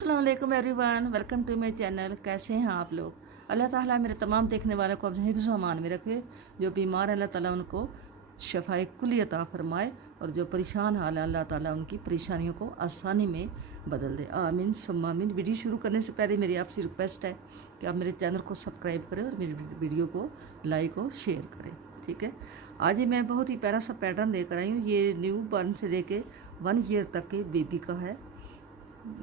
अस्सलाम वालेकुम everyone, welcome to my channel. कैसे हैं आप लोग? अल्लाह ताला मेरे तमाम देखने वालों को अपने हिफ्ज़ अमान में रखे। जो बीमार हैं अल्लाह ताला उनको शफाए कुल्ली अता फरमाए, और जो परेशान हाल है अल्लाह ताला उनकी परेशानियों को आसानी में बदल दे। आमीन सुम्मा आमीन। वीडियो शुरू करने से पहले मेरी आपसे रिक्वेस्ट है कि आप मेरे चैनल को सब्सक्राइब करें और मेरी वीडियो को लाइक और शेयर करें। ठीक है, आज मैं बहुत ही प्यारा सा पैटर्न लेकर आई हूँ। ये न्यू बर्न से लेके 1 ईयर तक के बेबी का है।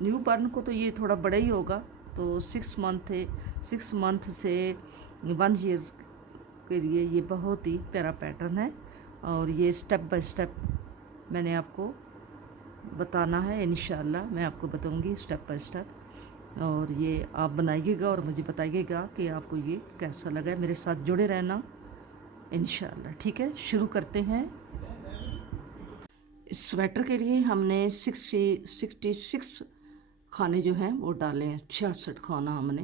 न्यू बर्न को तो ये थोड़ा बड़ा ही होगा, तो 6 मंथ से 1 ईयर्स के लिए ये बहुत ही प्यारा पैटर्न है। और ये स्टेप बाय स्टेप मैंने आपको बताना है। इंशाल्लाह मैं आपको बताऊंगी स्टेप बाय स्टेप, और ये आप बनाइएगा और मुझे बताइएगा कि आपको ये कैसा लगा है। मेरे साथ जुड़े रहना इंशाल्लाह। ठीक है, शुरू करते हैं। इस स्वेटर के लिए हमने 66 खाने जो हैं वो डाले हैं। 66 खाना हमने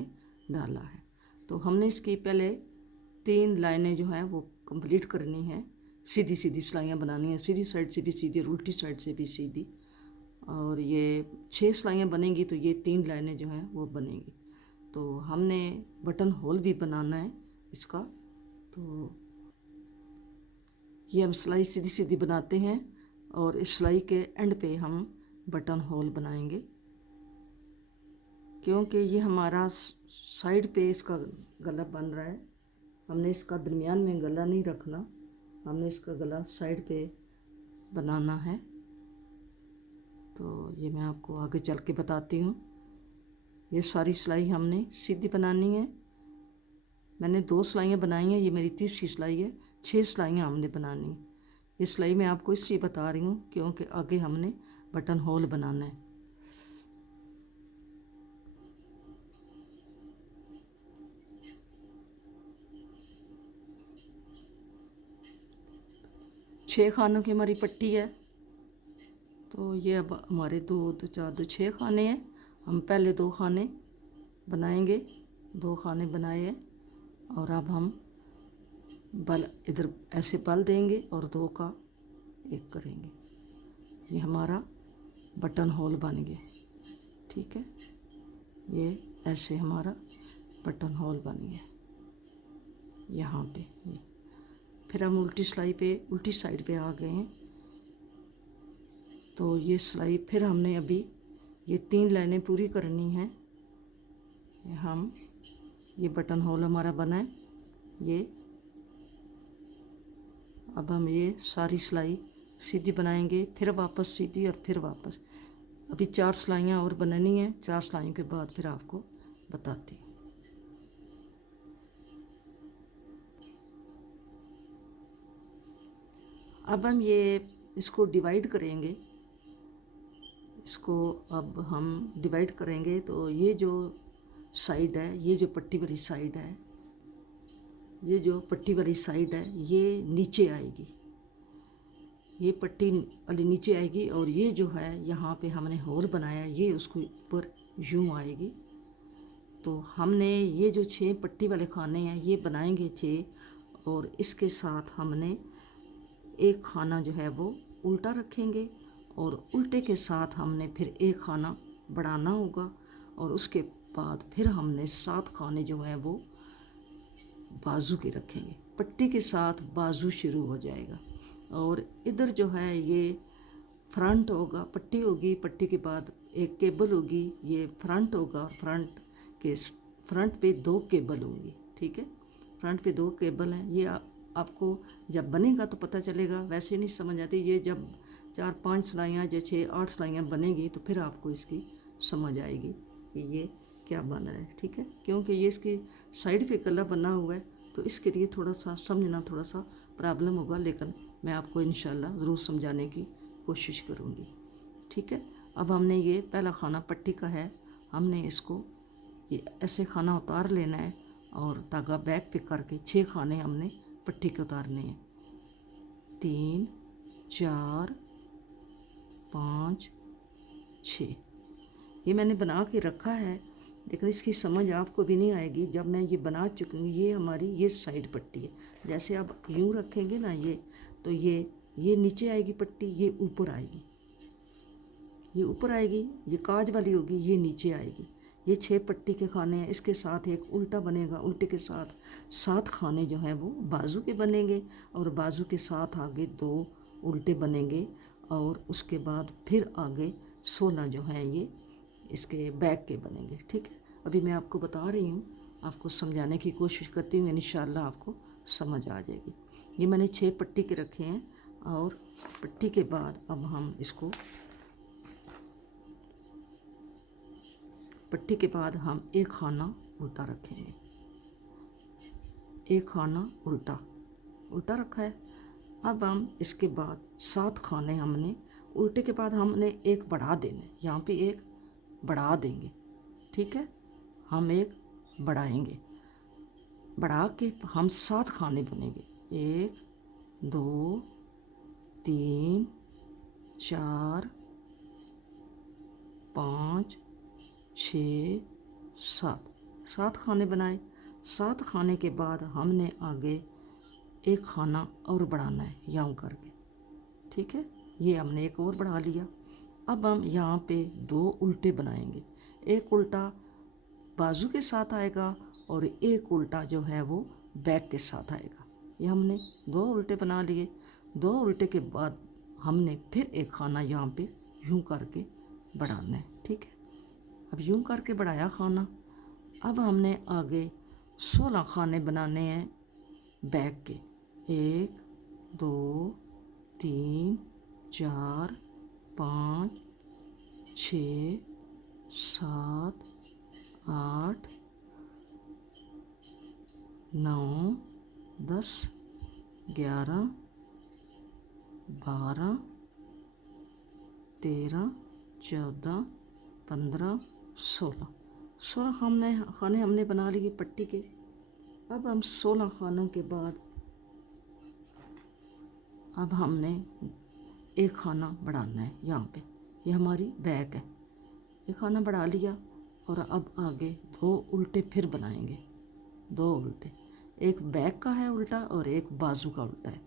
डाला है। तो हमने इसकी पहले 3 लाइनें जो हैं वो कंप्लीट करनी है। सीधी सीधी सिलाइयाँ बनानी है, सीधी साइड से भी सीधी और उल्टी साइड से भी सीधी। और ये 6 सिलाइयाँ बनेंगी तो ये 3 लाइनें जो हैं वो बनेंगी। तो हमने बटन होल भी बनाना है इसका। तो ये हम सिलाई सीधी सीधी बनाते हैं और इस सिलाई के एंड पे हम बटन होल बनाएंगे, क्योंकि ये हमारा साइड पे इसका गला बन रहा है। हमने इसका दरमियान में गला नहीं रखना, हमने इसका गला साइड पे बनाना है। तो ये मैं आपको आगे चल के बताती हूँ। ये सारी सिलाई हमने सीधी बनानी है। मैंने 2 सिलाइयाँ बनाई हैं, ये मेरी तीसरी सिलाई है। 6 सिलाइयाँ हमने बनानी है। ये सिलाई मैं आपको इसलिए बता रही हूँ क्योंकि आगे हमने बटन होल बनाना है। छः खानों की हमारी पट्टी है। तो ये अब हमारे 2 2 4 2 6 खाने हैं। हम पहले 2 खाने बनाएंगे, 2 खाने बनाए हैं, और अब हम बल इधर ऐसे बल देंगे और 2 का 1 करेंगे। ये हमारा बटन होल बन गया। ठीक है, ये ऐसे हमारा बटन होल बन गया यहाँ पे। ये फिर हम उल्टी सिलाई पे, उल्टी साइड पे आ गए हैं। तो ये सिलाई फिर हमने अभी ये 3 लाइनें पूरी करनी हैं। हम ये बटन होल हमारा बना है। ये अब हम ये सारी सिलाई सीधी बनाएंगे, फिर वापस सीधी और फिर वापस। अभी 4 सिलाइयाँ और बनानी है। 4 सिलाइयों के बाद फिर आपको बताती हूँ। अब हम ये इसको डिवाइड करेंगे। इसको अब हम डिवाइड करेंगे। तो ये जो साइड है, ये जो पट्टी वाली साइड है, ये जो पट्टी वाली साइड है ये नीचे आएगी। ये पट्टी वाली नीचे आएगी, और ये जो है यहाँ पे हमने होल बनाया ये उसको ऊपर यूँ आएगी। तो हमने ये जो 6 पट्टी वाले खाने हैं ये बनाएंगे 6, और इसके साथ हमने एक खाना जो है वो उल्टा रखेंगे, और उल्टे के साथ हमने फिर एक खाना बढ़ाना होगा, और उसके बाद फिर हमने 7 खाने जो हैं वो बाजू के रखेंगे। पट्टी के साथ बाजू शुरू हो जाएगा, और इधर जो है ये फ्रंट होगा। पट्टी होगी, पट्टी के बाद एक केबल होगी, ये फ्रंट होगा। फ्रंट पे 2 केबल होंगी। ठीक है, फ्रंट पे 2 केबल हैं। ये आपको जब बनेगा तो पता चलेगा, वैसे नहीं समझ आती। ये जब 4-5 सिलाइयाँ जो 6-8 सिलाइयाँ बनेगी तो फिर आपको इसकी समझ आएगी कि ये क्या बन रहा है। ठीक है, क्योंकि ये इसकी साइड पे गला बना हुआ है, तो इसके लिए थोड़ा सा समझना थोड़ा सा प्रॉब्लम होगा, लेकिन मैं आपको इंशाल्लाह ज़रूर समझाने की कोशिश करूँगी। ठीक है, अब हमने ये पहला खाना पट्टी का है, हमने इसको ये ऐसे खाना उतार लेना है, और धागा बैक पे करके 6 खाने हमने पट्टी के उतारने हैं। 3 4 5 6 ये मैंने बना के रखा है, लेकिन इसकी समझ आपको भी नहीं आएगी जब मैं ये बना चुकी हूँ। ये हमारी ये साइड पट्टी है। जैसे आप यूँ रखेंगे ना ये, तो ये नीचे आएगी पट्टी, ये ऊपर आएगी। ये ऊपर आएगी, ये काज वाली होगी, ये नीचे आएगी। ये 6 पट्टी के खाने हैं। इसके साथ एक उल्टा बनेगा, उल्टे के साथ 7 खाने जो हैं वो बाजू के बनेंगे, और बाजू के साथ आगे 2 उल्टे बनेंगे, और उसके बाद फिर आगे 16 जो हैं ये इसके बैक के बनेंगे। ठीक है, अभी मैं आपको बता रही हूँ, आपको समझाने की कोशिश करती हूँ, इंशाल्लाह आपको समझ आ जाएगी। ये मैंने 6 पट्टी के रखे हैं, और पट्टी के बाद अब हम इसको, पट्टी के बाद हम एक खाना उल्टा रखेंगे, एक खाना उल्टा उल्टा रखा है। अब हम इसके बाद 7 खाने हमने उल्टे के बाद हमने एक बढ़ा देने, यहाँ पे एक बढ़ा देंगे। ठीक है, हम एक बढ़ाएंगे, बढ़ा के हम 7 खाने बनेंगे। 1 2 3 4 5 6 7 खाने बनाए। 7 खाने के बाद हमने आगे एक खाना और बढ़ाना है यहाँ करके। ठीक है, ये हमने एक और बढ़ा लिया। अब हम यहाँ पे 2 उल्टे बनाएंगे, एक उल्टा बाजू के साथ आएगा और एक उल्टा जो है वो बैक के साथ आएगा। ये हमने 2 उल्टे बना लिए। 2 उल्टे के बाद हमने फिर एक खाना यहाँ पे यूँ करके बढ़ाना है। ठीक है, अब यूँ करके बढ़ाया खाना। अब हमने आगे 16 खाने बनाने हैं बैक के। 1 2 3 4 5 6 7 8 9 10 11 12 13 14 15 16 खाने हमने बना लिए पट्टी के। अब हम 16 खानों के बाद अब हमने एक खाना बढ़ाना है यहाँ पे, ये हमारी बैक है। एक खाना बढ़ा लिया, और अब आगे 2 उल्टे फिर बनाएंगे। 2 उल्टे, एक बैक का है उल्टा और एक बाजू का उल्टा है।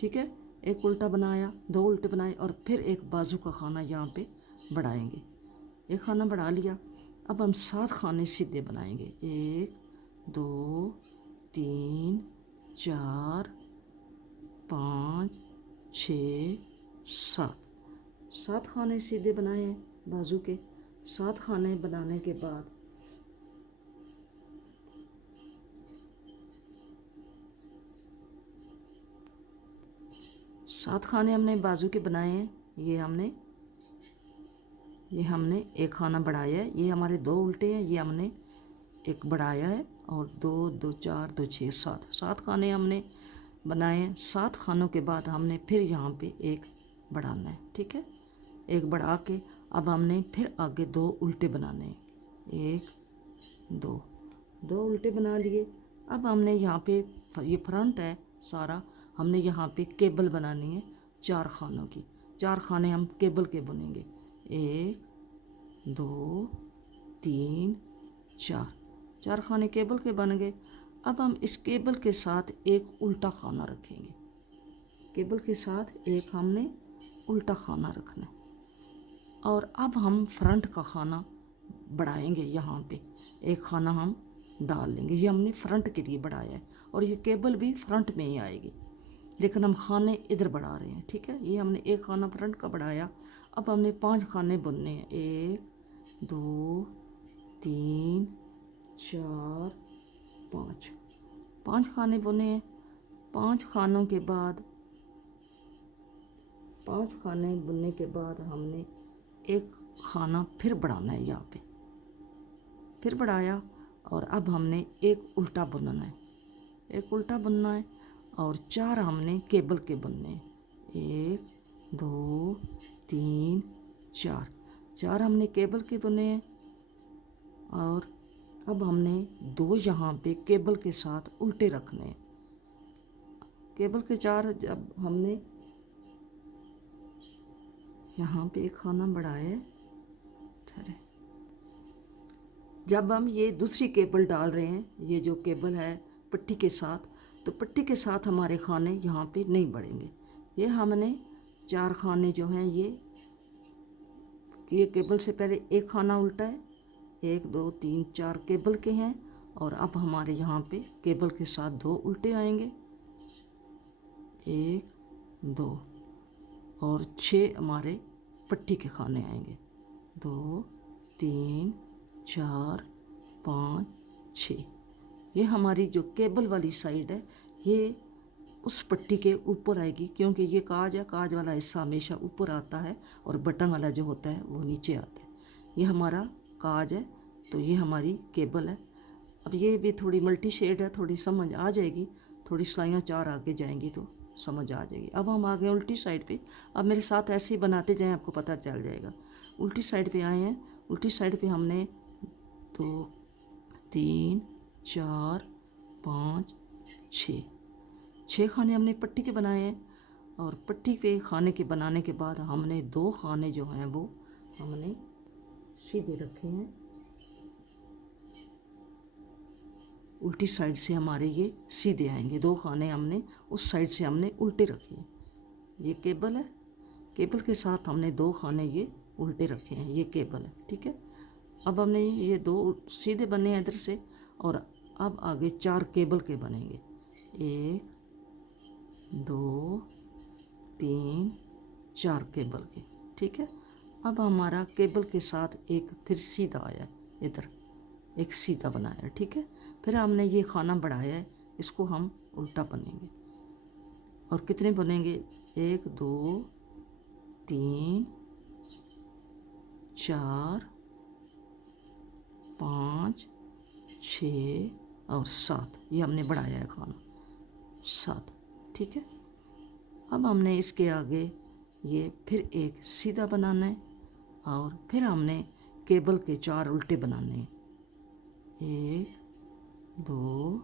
ठीक है, एक उल्टा बनाया, 2 उल्टे बनाए, और फिर एक बाजू का खाना यहाँ पे बढ़ाएंगे। एक खाना बढ़ा लिया। अब हम 7 खाने सीधे बनाएंगे। 1 2 3 4 5 6 7 खाने सीधे बनाए हैं बाजू के। 7 खाने बनाने के बाद सात खाने हमने बाजू के बनाए हैं। ये हमने एक खाना बढ़ाया है, ये हमारे 2 उल्टे हैं, ये हमने एक बढ़ाया है, और 2 2 4 2 6 7 खाने हमने बनाए हैं। 7 खानों के बाद हमने फिर यहाँ पे एक बढ़ाना है। ठीक है, एक बढ़ा के अब हमने फिर आगे 2 उल्टे बनाने हैं। 1 2 उल्टे बना लिए। अब हमने यहाँ पे, ये फ्रंट है सारा, हमने यहाँ पे केबल बनानी है 4 खानों की। 4 खाने हम केबल के बुनेंगे। 1 2 3 4 खाने केबल के बन गए। अब हम इस केबल के साथ एक उल्टा खाना रखेंगे। केबल के साथ एक हमने उल्टा खाना रखना है, और अब हम फ्रंट का खाना बढ़ाएंगे। यहाँ पे एक खाना हम डाल लेंगे, ये हमने फ्रंट के लिए बढ़ाया है, और ये केबल भी फ्रंट में ही आएगी, लेकिन हम खाने इधर बढ़ा रहे हैं। ठीक है, ये हमने एक खाना फ्रंट का बढ़ाया। अब हमने 5 खाने बुनने हैं। 1 2 3 4 5 खाने बुने हैं। 5 खानों के बाद, 5 खाने बुनने के बाद हमने एक खाना फिर बढ़ाना है। यहाँ पे फिर बढ़ाया, और अब हमने एक उल्टा बुनना है। एक उल्टा बुनना है, और 4 हमने केबल के बुनने हैं। 1 2 3 4 हमने केबल के बुने हैं, और अब हमने 2 यहाँ पे केबल के साथ उल्टे रखने हैं। केबल के 4 जब हमने यहाँ पे एक खाना बढ़ाया है, ठहरे, जब हम ये दूसरी केबल डाल रहे हैं, ये जो केबल है पट्टी के साथ, तो पट्टी के साथ हमारे खाने यहाँ पे नहीं बढ़ेंगे। ये हमने 4 खाने जो हैं ये कि ये केबल से पहले एक खाना उल्टा है, 1 2 3 4 केबल के हैं, और अब हमारे यहाँ पे केबल के साथ 2 उल्टे आएंगे, 1 2, और 6 हमारे पट्टी के खाने आएंगे, 2 3 4 5 6। ये हमारी जो केबल वाली साइड है ये उस पट्टी के ऊपर आएगी, क्योंकि ये काज है, काज वाला हिस्सा हमेशा ऊपर आता है और बटन वाला जो होता है वो नीचे आता है। ये हमारा काज है, तो ये हमारी केबल है। अब ये भी थोड़ी मल्टी शेड है, थोड़ी समझ आ जाएगी, थोड़ी सिलाइयाँ 4 आगे जाएंगी तो समझ आ जाएगी। अब हम आ गए उल्टी साइड पे। अब मेरे साथ ऐसे ही बनाते जाएं, आपको पता चल जाएगा। उल्टी साइड पे आए हैं, उल्टी साइड पे हमने 2 3 4 5 6 खाने हमने पट्टी के बनाए हैं, और पट्टी के खाने के बनाने के बाद हमने 2 खाने जो हैं वो हमने सीधे रखे हैं। उल्टी साइड से हमारे ये सीधे आएंगे, 2 खाने हमने उस साइड से हमने उल्टे रखे हैं। ये केबल है, केबल के साथ हमने 2 खाने ये उल्टे रखे हैं, ये केबल है, ठीक है। अब हमने ये 2 सीधे बने हैं इधर से, और अब आगे 4 केबल के बनेंगे, 1 2 3 4 केबल के, ठीक है। अब हमारा केबल के साथ एक फिर सीधा आया है, इधर एक सीधा बनाया है, ठीक है। फिर हमने ये खाना बढ़ाया है, इसको हम उल्टा बनेंगे, और कितने बनेंगे, 1 2 3 4 5 6 और 7। ये हमने बढ़ाया है खाना 7, ठीक है। अब हमने इसके आगे ये फिर एक सीधा बनाना है, और फिर हमने केबल के 4 उल्टे बनाने हैं, 1 2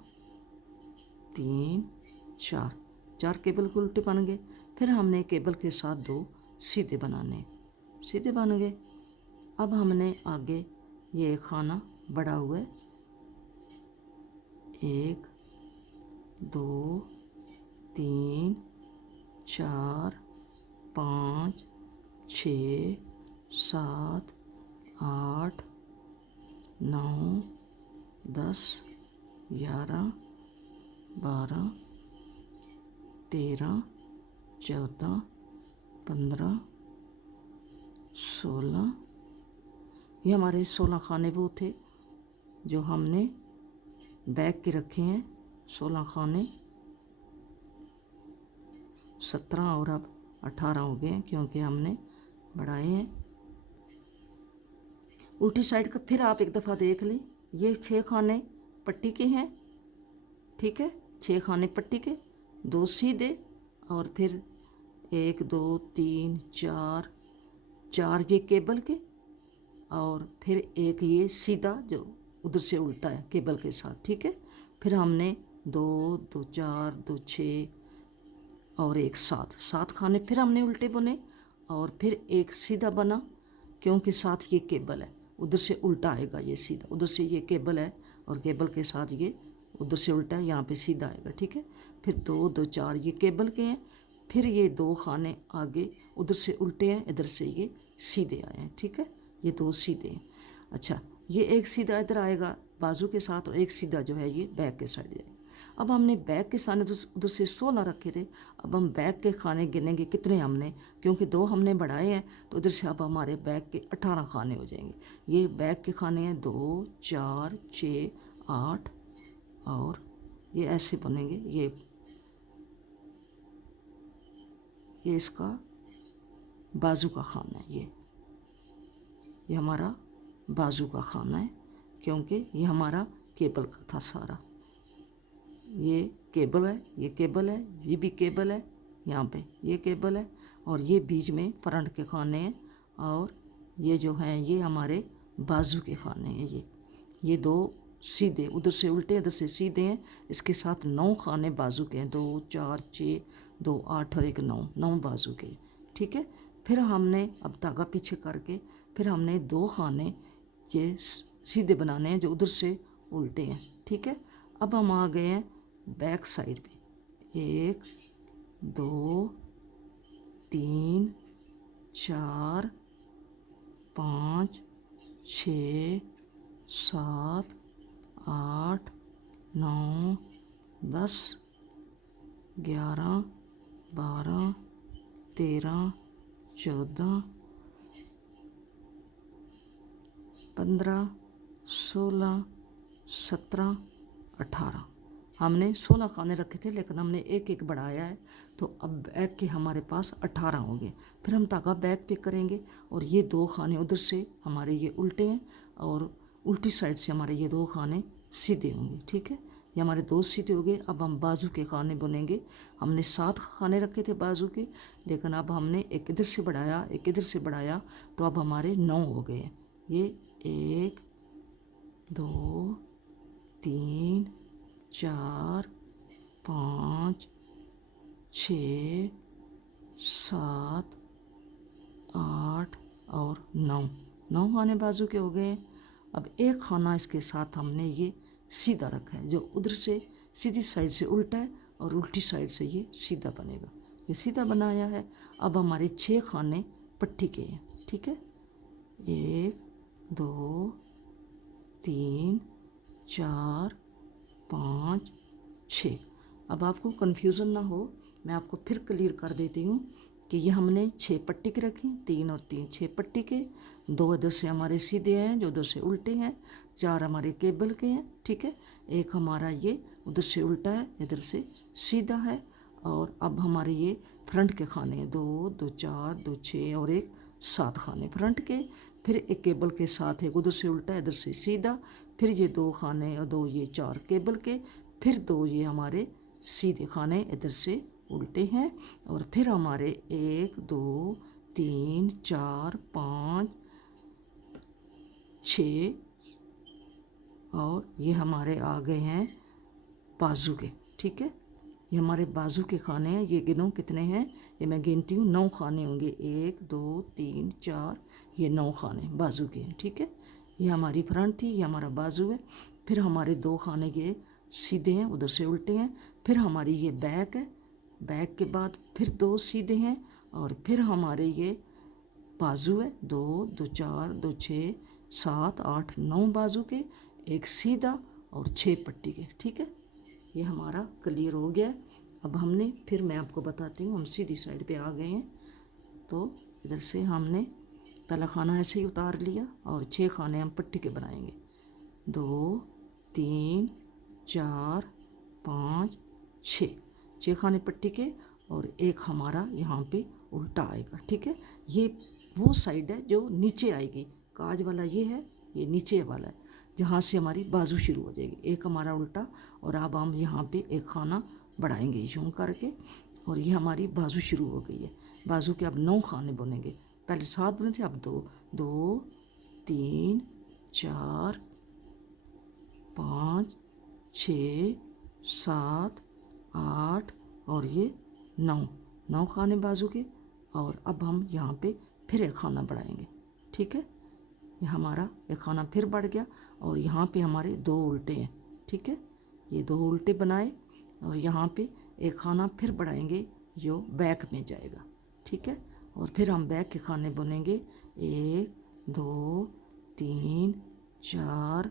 3 4 केबल के उल्टे बन गए। फिर हमने केबल के साथ 2 सीधे बनाने हैं, सीधे बन गए। अब हमने आगे ये खाना बढ़ा हुआ है, 1 2 3 4 5 6 7 8 9 10 11 12 13 14 15 16। ये हमारे 16 खाने वो थे जो हमने बैक के रखे हैं, 16 खाने, 17 और अब 18 हो गए क्योंकि हमने बढ़ाए हैं। उल्टी साइड का फिर आप एक दफ़ा देख लें, ये 6 खाने पट्टी के हैं, ठीक है, 6 खाने पट्टी के, 2 सीधे, और फिर 1 2 3 4 ये केबल के, और फिर एक ये सीधा जो उधर से उल्टा है केबल के साथ, ठीक है। फिर हमने 2 2 4 2 6 और एक 7 खाने फिर हमने उल्टे बुने, और फिर एक सीधा बना, क्योंकि साथ ये केबल है, उधर से उल्टा आएगा ये सीधा, उधर से ये केबल है और केबल के साथ ये उधर से उल्टा है, यहाँ पे सीधा आएगा, ठीक है। फिर 2 2 4 ये केबल के हैं, फिर ये 2 खाने आगे उधर से उल्टे हैं, इधर से ये सीधे आए हैं, ठीक है, ये 2 सीधे हैं। अच्छा, ये एक सीधा इधर आएगा बाजू के साथ, और एक सीधा जो है ये बैक के साइड जाएगा। अब हमने बैक के खाने उधर से 16 रखे थे, अब हम बैक के खाने गिनेंगे कितने हमने, क्योंकि 2 हमने बढ़ाए हैं तो उधर से अब हमारे बैक के 18 खाने हो जाएंगे। ये बैक के खाने हैं 2 4 6 8, और ये ऐसे बनेंगे, ये इसका बाजू का खाना है, ये हमारा बाजू का खाना है, क्योंकि ये हमारा केबल का था सारा। ये केबल है, ये केबल है, ये भी केबल है, यहाँ पे ये केबल है, और ये बीच में फ्रंट के खाने हैं, और ये जो हैं ये हमारे बाजू के खाने हैं। ये 2 सीधे उधर से उल्टे इधर से सीधे हैं, इसके साथ 9 खाने बाजू के हैं, 2 4 6 2 8 और एक 9 बाजू के, ठीक है। फिर हमने अब धागा पीछे करके फिर हमने 2 खाने ये सीधे बनाने हैं जो उधर से उल्टे हैं, ठीक है। अब हम आ गए हैं बैक साइड पे, 1 2 3 4 5 6 7 8 9 10 11 12 13 14 15 16 17 18। हमने 16 खाने रखे थे लेकिन हमने एक एक बढ़ाया है, तो अब बैक के हमारे पास 18 हो गए। फिर हम धागा बैक पे करेंगे और ये 2 खाने उधर से हमारे ये उल्टे हैं और उल्टी साइड से हमारे ये 2 खाने सीधे होंगे। ठीक है, ये हमारे 2 सीधे हो गए। अब हम बाजू के खाने बुनेंगे। हमने 7 खाने रखे थे बाजू के, लेकिन अब हमने एक इधर से बढ़ाया एक इधर से बढ़ाया, तो अब हमारे 9 हो गए हैं। ये 1 2 3 4 5 6 7 8 और 9 खाने बाजू के हो गए। अब एक खाना इसके साथ हमने ये सीधा रखा है, जो उधर से सीधी साइड से उल्टा है और उल्टी साइड से ये सीधा बनेगा। ये सीधा बनाया है। अब हमारे 6 खाने पट्टी के हैं। ठीक है, 1 2 3 4 5 6। अब आपको कन्फ्यूज़न ना हो, मैं आपको फिर क्लियर कर देती हूँ कि ये हमने 6 पट्टी के रखे, 3 और 3 6 पट्टी के, 2 इधर से हमारे सीधे हैं जो उधर से उल्टे हैं, 4 हमारे केबल के हैं। ठीक है, एक हमारा ये उधर से उल्टा है इधर से सीधा है। और अब हमारे ये फ्रंट के खाने हैं, 2 2 4 2 6 और एक 7 खाने फ्रंट के। फिर एक केबल के साथ एक उधर से उल्टा इधर से सीधा, फिर ये 2 खाने और 2 ये 4 केबल के, फिर 2 ये हमारे सीधे खाने इधर से उल्टे हैं। और फिर हमारे 1 2 3 4 5 6 और ये हमारे आ गए हैं बाजू के। ठीक है, ये हमारे बाजू के खाने हैं। ये गिनो कितने हैं, ये मैं गिनती हूँ, 9 खाने होंगे। 1 2 3 4, ये 9 खाने बाजू के हैं। ठीक है, ये हमारी फ्रंट थी, ये हमारा बाजू है। फिर हमारे 2 खाने ये सीधे हैं उधर से उल्टे हैं। फिर हमारी ये बैक है, बैक के बाद फिर 2 सीधे हैं और फिर हमारे ये बाजू है, 2 2 4 2 6 7 8 9 बाजू के, एक सीधा और 6 पट्टी के। ठीक है, ये हमारा क्लियर हो गया है। अब हमने फिर मैं आपको बताती हूँ, हम सीधी साइड पे आ गए हैं। तो इधर से हमने पहला खाना ऐसे ही उतार लिया और 6 खाने हम पट्टी के बनाएंगे, 2 3 4 5 6 खाने पट्टी के और एक हमारा यहाँ पे उल्टा आएगा। ठीक है, ये वो साइड है जो नीचे आएगी, काज वाला ये है, ये नीचे वाला है जहाँ से हमारी बाजू शुरू हो जाएगी। एक हमारा उल्टा और अब हम यहाँ पे एक खाना बढ़ाएंगे यूँ करके, और ये हमारी बाजू शुरू हो गई है। बाजू के अब 9 खाने बुनेंगे, पहले 7 बुने थे, अब 2 2 3 4 5 6 7 8 और ये 9 खाने बाजू के। और अब हम यहाँ पे फिर एक खाना बढ़ाएंगे। ठीक है, ये हमारा एक खाना फिर बढ़ गया और यहाँ पे हमारे 2 उल्टे हैं। ठीक है, ये 2 उल्टे बनाए और यहाँ पे एक खाना फिर बढ़ाएंगे जो बैक में जाएगा। ठीक है, और फिर हम बैक के खाने बुनेंगे, 1 2 3 4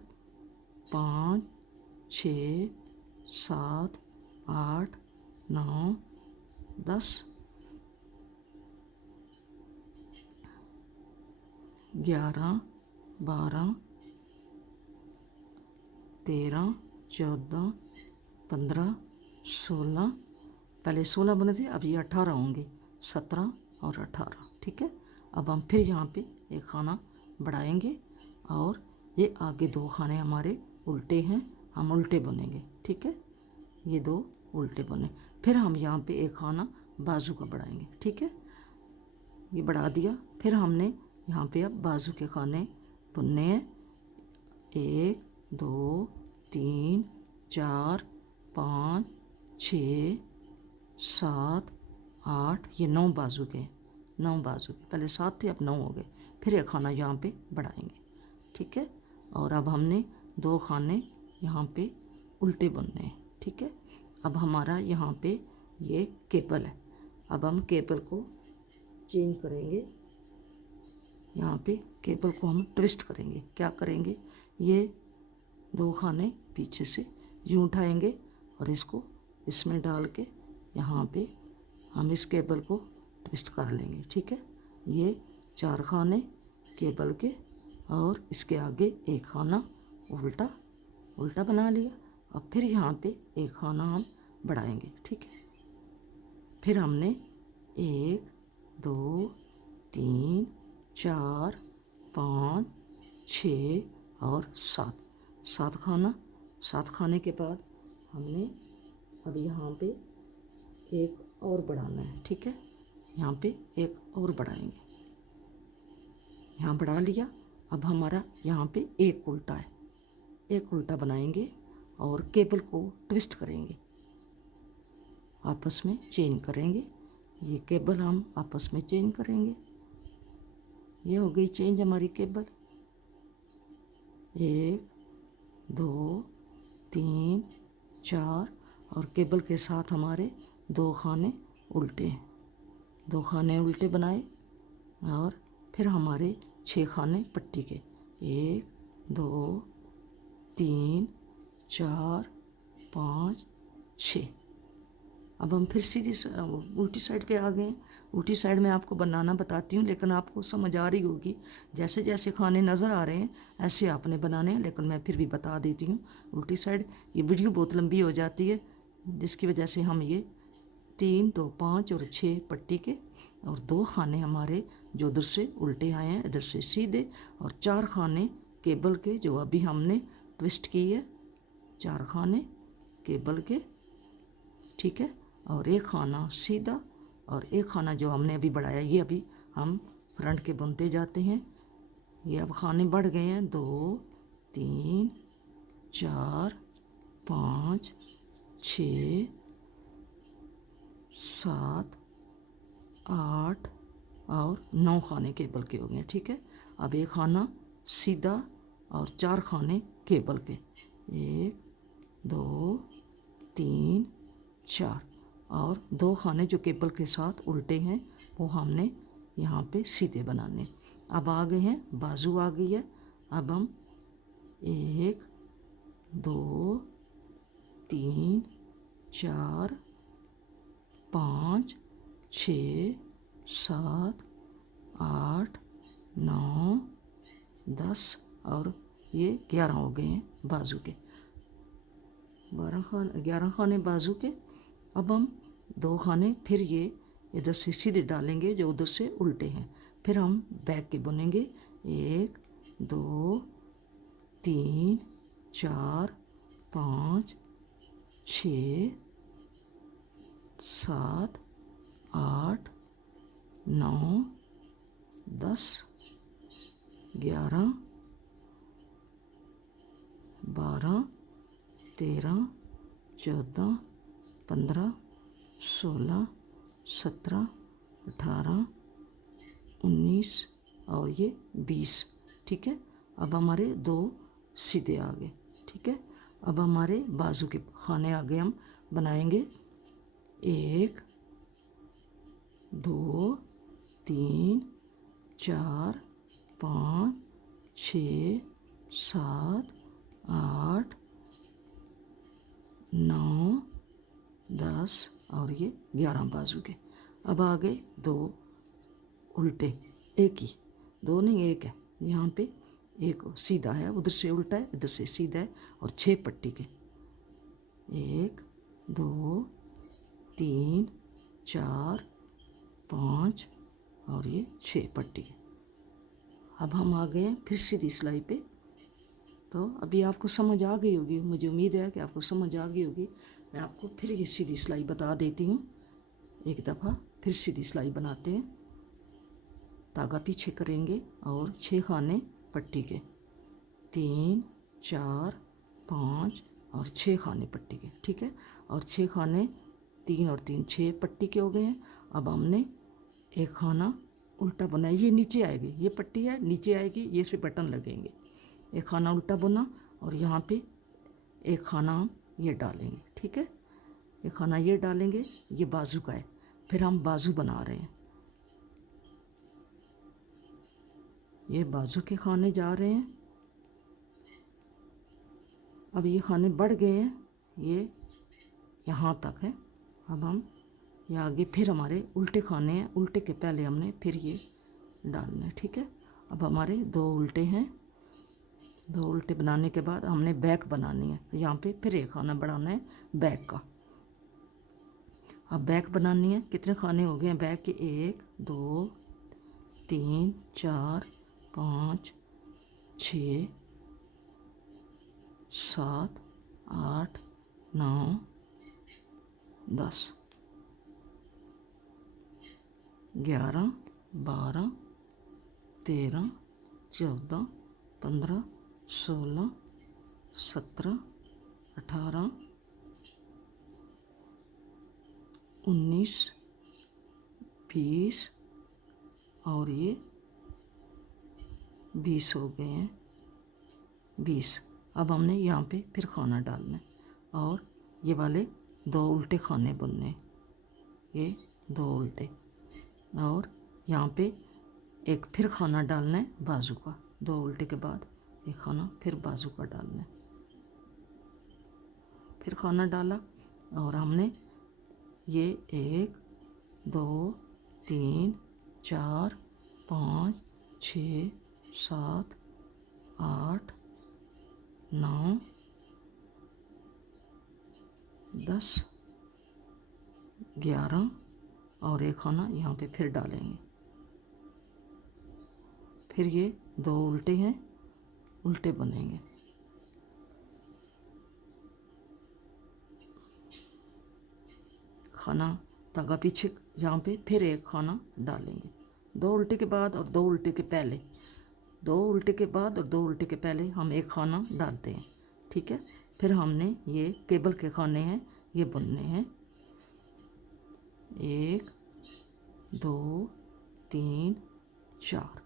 5 6 7 8 9 10 11 12 13 14 15 16, पहले 16 बने थे, अब ये 18 होंगे, 17 और 18। ठीक है, अब हम फिर यहाँ पे एक खाना बढ़ाएंगे और ये आगे 2 खाने हमारे उल्टे हैं, हम उल्टे बुनेंगे। ठीक है, ये 2 उल्टे बने, फिर हम यहाँ पे एक खाना बाजू का बढ़ाएंगे। ठीक है, ये बढ़ा दिया। फिर हमने यहाँ पे अब बाजू के खाने बुनने हैं, 1 2 3 4 5 6 7 8, ये 9 बाजू के, 9 बाजू के, पहले 7 थे अब 9 हो गए। फिर एक खाना यहाँ पे बढ़ाएंगे। ठीक है, और अब हमने 2 खाने यहाँ पे उल्टे बुनने हैं। ठीक है, अब हमारा यहाँ पे ये केबल है, अब हम केबल को चेंज करेंगे। यहाँ पे केबल को हम ट्विस्ट करेंगे। क्या करेंगे, ये 2 खाने पीछे से यूँ उठाएंगे और इसको इसमें डाल के यहाँ पे हम इस केबल को ट्विस्ट कर लेंगे। ठीक है, ये 4 खाने केबल के और इसके आगे एक खाना उल्टा उल्टा बना लिया। अब फिर यहाँ पे एक खाना हम बढ़ाएंगे। ठीक है, फिर हमने 1 2 3 4 5 6 और 7 खाना। 7 खाने के बाद हमने अब यहाँ पे एक और बढ़ाना है। ठीक है, यहाँ पे एक और बढ़ाएंगे। यहाँ बढ़ा लिया। अब हमारा यहाँ पे एक उल्टा है, एक उल्टा बनाएंगे और केबल को ट्विस्ट करेंगे, आपस में चेंज करेंगे। ये केबल हम आपस में चेंज करेंगे। ये हो गई चेंज हमारी केबल। 1 2 3 4 और केबल के साथ हमारे 2 खाने उल्टे हैं। 2 खाने उल्टे बनाए और फिर हमारे 6 खाने पट्टी के। 1 2 3 4 5 6। अब हम फिर सीधी उल्टी साइड पे आ गए। उल्टी साइड में आपको बनाना बताती हूँ, लेकिन आपको समझ आ रही होगी। जैसे जैसे खाने नज़र आ रहे हैं ऐसे आपने बनाने हैं, लेकिन मैं फिर भी बता देती हूँ। उल्टी साइड ये वीडियो बहुत लंबी हो जाती है, जिसकी वजह से हम ये 3 2 5 और 6 पट्टी के और 2 खाने हमारे जो उधर से उल्टे आए हैं इधर से सीधे, और 4 खाने केबल के जो अभी हमने ट्विस्ट की है। 4 खाने केबल के, ठीक है, और एक खाना सीधा और एक खाना जो हमने अभी बढ़ाया। ये अभी हम फ्रंट के बुनते जाते हैं। ये अब खाने बढ़ गए हैं। 2 3 4 5 6 7 8 और 9 खाने केबल के हो गए हैं। ठीक है, अब एक खाना सीधा और 4 खाने केबल के। 1 2 3 4 और 2 खाने जो केबल के साथ उल्टे हैं वो हमने यहाँ पे सीधे बनाने। अब आ गए हैं, बाजू आ गई है। अब हम 1 2 3 4 5 6 7 8 9 10 और ये 11 हो गए हैं बाजू के। 11 खाने बाजू के। अब हम 2 खाने फिर ये इधर से सीधे डालेंगे जो उधर से उल्टे हैं। फिर हम बैक के बुनेंगे। 1 2 3 4 5 6 7 8 9 10 11 12 13 14 15 16 17 18 19 और ये 20। ठीक है, अब हमारे 2 सीधे आ गए। ठीक है, अब हमारे बाजू के खाने आगे हम बनाएंगे। 1 2 3 4 5 6 7 8 9 10 और ये 11 बाजू के। अब आ गए 2 उल्टे, एक ही, 2 नहीं एक है। यहाँ पे एक सीधा है, उधर से उल्टा है, इधर से सीधा है, और 6 पट्टी के। 1 2 3 4 5 और ये 6 पट्टी के। अब हम आ गए हैं फिर सीधी सिलाई पे। तो अभी आपको समझ आ गई होगी, मुझे उम्मीद है कि आपको समझ आ गई होगी। मैं आपको फिर ये सीधी सिलाई बता देती हूँ। एक दफ़ा फिर सीधी सिलाई बनाते हैं। धागा पीछे करेंगे और 6 खाने पट्टी के। 3 4 5 और 6 खाने पट्टी के। ठीक है, और 6 खाने 3 और 3 6 पट्टी के हो गए हैं। अब हमने एक खाना उल्टा बुना, ये नीचे आएगी, ये पट्टी है नीचे आएगी, ये इस पे बटन लगेंगे। एक खाना उल्टा बुना और यहाँ पे एक खाना हम ये डालेंगे। ठीक है, एक खाना ये डालेंगे, ये बाजू का है। फिर हम बाजू बना रहे हैं। ये बाजू के खाने जा रहे हैं। अब ये खाने बढ़ गए हैं, ये यहाँ तक है। अब हम ये आगे फिर हमारे उल्टे खाने हैं, उल्टे के पहले हमने फिर ये डालना है, ठीक है। अब हमारे 2 उल्टे हैं, 2 उल्टे बनाने के बाद हमने बैक बनानी है। यहाँ पे फिर एक खाना बढ़ाना है बैक का। अब बैक बनानी है। कितने खाने हो गए हैं बैक के? 1 2 3 4 5 6 7 8 9 10 11 12 13 14 15 16 17 18 19 20 और ये 20 हो गए हैं, 20। अब हमने यहाँ पे फिर खाना डालना है और ये वाले 2 उल्टे खाने बुनने, ये 2 उल्टे, और यहाँ पे एक फिर खाना डालना है बाजू का। 2 उल्टे के बाद एक खाना फिर बाजू का डालना है। फिर खाना डाला और हमने ये 1 2 3 4 5 6 7 8 9 10 11 और एक खाना यहाँ पे फिर डालेंगे। फिर ये 2 उल्टे हैं, उल्टे बनेंगे। खाना धागा पीछे यहाँ पे फिर एक खाना डालेंगे। 2 उल्टे के बाद और 2 उल्टे के पहले, 2 उल्टे के बाद और 2 उल्टे के पहले हम एक खाना डालते हैं, ठीक है। फिर हमने ये केबल के खाने हैं, ये बुनने हैं। 1 2 3 4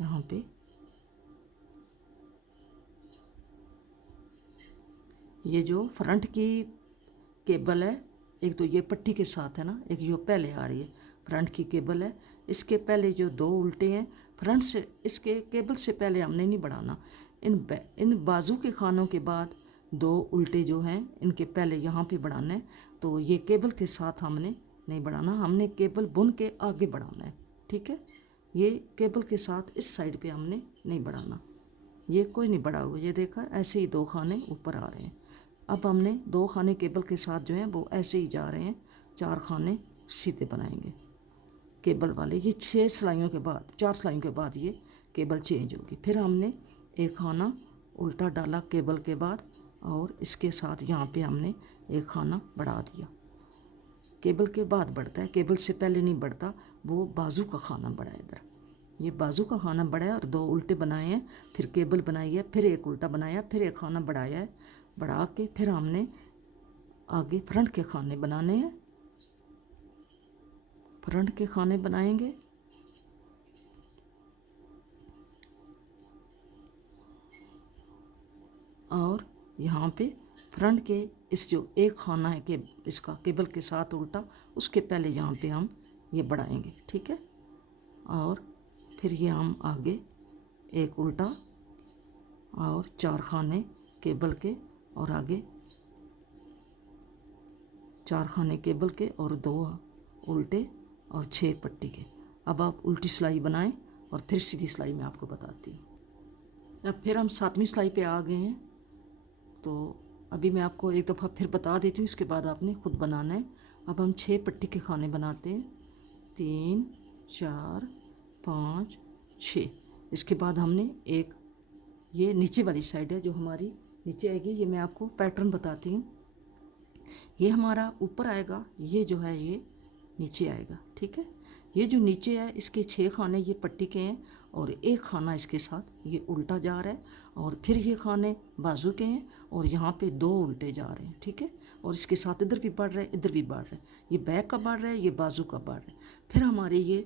यहाँ पे ये जो फ्रंट की केबल है, एक तो ये पट्टी के साथ है ना, एक जो पहले आ रही है फ्रंट की केबल है, इसके पहले जो 2 उल्टे हैं फ्रंट से, इसके केबल से पहले हमने नहीं बढ़ाना। इन बाजू के खानों के बाद 2 उल्टे जो हैं इनके पहले यहाँ पे बढ़ाना है। तो ये केबल के साथ हमने नहीं बढ़ाना, हमने केबल बुन के आगे बढ़ाना है, ठीक है। ये केबल के साथ इस साइड पे हमने नहीं बढ़ाना, ये कोई नहीं बढ़ा हुआ, ये देखा ऐसे ही 2 खाने ऊपर आ रहे हैं। अब हमने 2 खाने केबल के साथ जो हैं वो ऐसे ही जा रहे हैं, 4 खाने सीधे बनाएंगे केबल वाले। ये 6 सिलाइयों के बाद, 4 सिलाइयों के बाद ये केबल चेंज होगी। फिर हमने एक खाना उल्टा डाला केबल के बाद और इसके साथ यहाँ पे हमने एक खाना बढ़ा दिया। केबल के बाद बढ़ता है, केबल से पहले नहीं बढ़ता, वो बाजू का खाना बढ़ा है इधर। ये बाजू का खाना बढ़ा है और 2 उल्टे बनाए हैं, फिर केबल बनाई है, फिर एक उल्टा बनाया, फिर एक खाना बढ़ाया है। बढ़ा के फिर हमने आगे फ्रंट के खाने बनाने हैं, फ्रंट के खाने बनाएंगे। और यहाँ पे फ्रंट के इस जो एक खाना है कि इसका केबल के साथ उल्टा, उसके पहले यहाँ पे हम ये बढ़ाएंगे, ठीक है। और फिर ये हम आगे एक उल्टा और 4 खाने केबल के और आगे 4 खाने केबल के और 2 उल्टे और 6 पट्टी के। अब आप उल्टी सिलाई बनाएं और फिर सीधी सिलाई मैं आपको बताती हूँ। अब फिर हम 7वीं सिलाई पे आ गए हैं, तो अभी मैं आपको एक दफ़ा फिर बता देती हूँ, इसके बाद आपने खुद बनाना है। अब हम 6 पट्टी के खाने बनाते हैं, 3 4 5 6। इसके बाद हमने एक, ये नीचे वाली साइड है जो हमारी नीचे आएगी, ये मैं आपको पैटर्न बताती हूँ। ये हमारा ऊपर आएगा, ये जो है ये नीचे आएगा, ठीक है। ये जो नीचे है इसके 6 खाने ये पट्टी के हैं और एक खाना इसके साथ ये उल्टा जा रहा है, और फिर ये खाने बाजू के हैं और यहाँ पे 2 उल्टे जा रहे हैं, ठीक है। और इसके साथ इधर भी बढ़ रहा है, इधर भी बढ़ रहा है, ये बैक का बढ़ रहा है, ये बाजू का बढ़ रहा है। फिर हमारे ये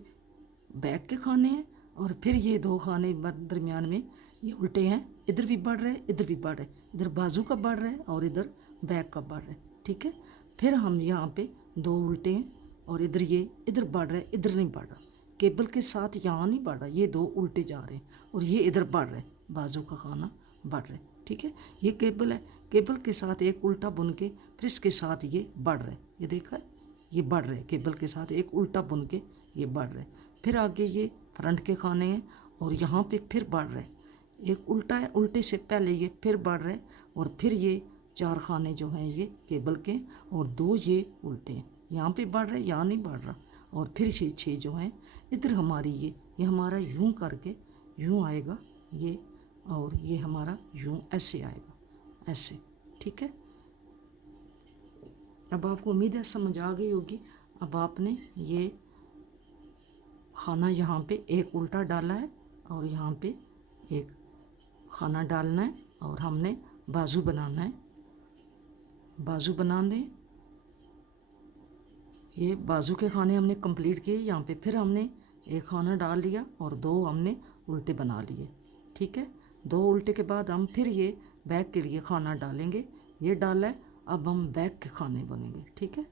बैक के खाने हैं और फिर ये 2 खाने दरमियान में ये उल्टे हैं, इधर भी बढ़ रहे हैं, इधर भी बढ़ रहे हैं, इधर बाजू का बढ़ रहा है और इधर बैक का बढ़ रहा है, ठीक है। फिर हम यहाँ पे 2 उल्टे हैं और इधर ये इधर बढ़ रहा है, इधर नहीं बढ़ रहा, केबल के साथ यहाँ नहीं बढ़ रहा, ये दो उल्टे जा रहे हैं और ये इधर बढ़ रहे, बाजू का खाना बढ़ रहा है, ठीक है। ये केबल है, केबल के साथ एक उल्टा बुन के फिर इसके साथ ये बढ़ रहा है, ये देखा है, ये बढ़ रहे हैं, केबल के साथ एक उल्टा बुन के ये बढ़ रहे हैं। फिर आगे ये फ्रंट के खाने हैं और यहाँ पे फिर बढ़ रहे हैं, एक उल्टा है, उल्टे से पहले ये फिर बढ़ रहे हैं और फिर ये 4 खाने जो हैं ये केबल के और 2 ये उल्टे हैं, यहाँ पे बढ़ रहे, यहाँ नहीं बढ़ रहा। और फिर ये 6 जो हैं इधर हमारी ये हमारा यूं करके यूं आएगा ये, और ये हमारा यूं ऐसे आएगा, ऐसे, ठीक है। अब आपको उम्मीद है समझ आ गई होगी। अब आपने ये खाना यहाँ पे एक उल्टा डाला है और यहाँ पे एक खाना डालना है और हमने बाजू बनाना है, बाजू बना दें। ये बाजू के खाने हमने कंप्लीट किए, यहाँ पे फिर हमने एक खाना डाल लिया और 2 हमने उल्टे बना लिए, ठीक है। 2 उल्टे के बाद हम फिर ये बैक के लिए खाना डालेंगे, ये डाला है, अब हम बैक के खाने बनेंगे, ठीक है।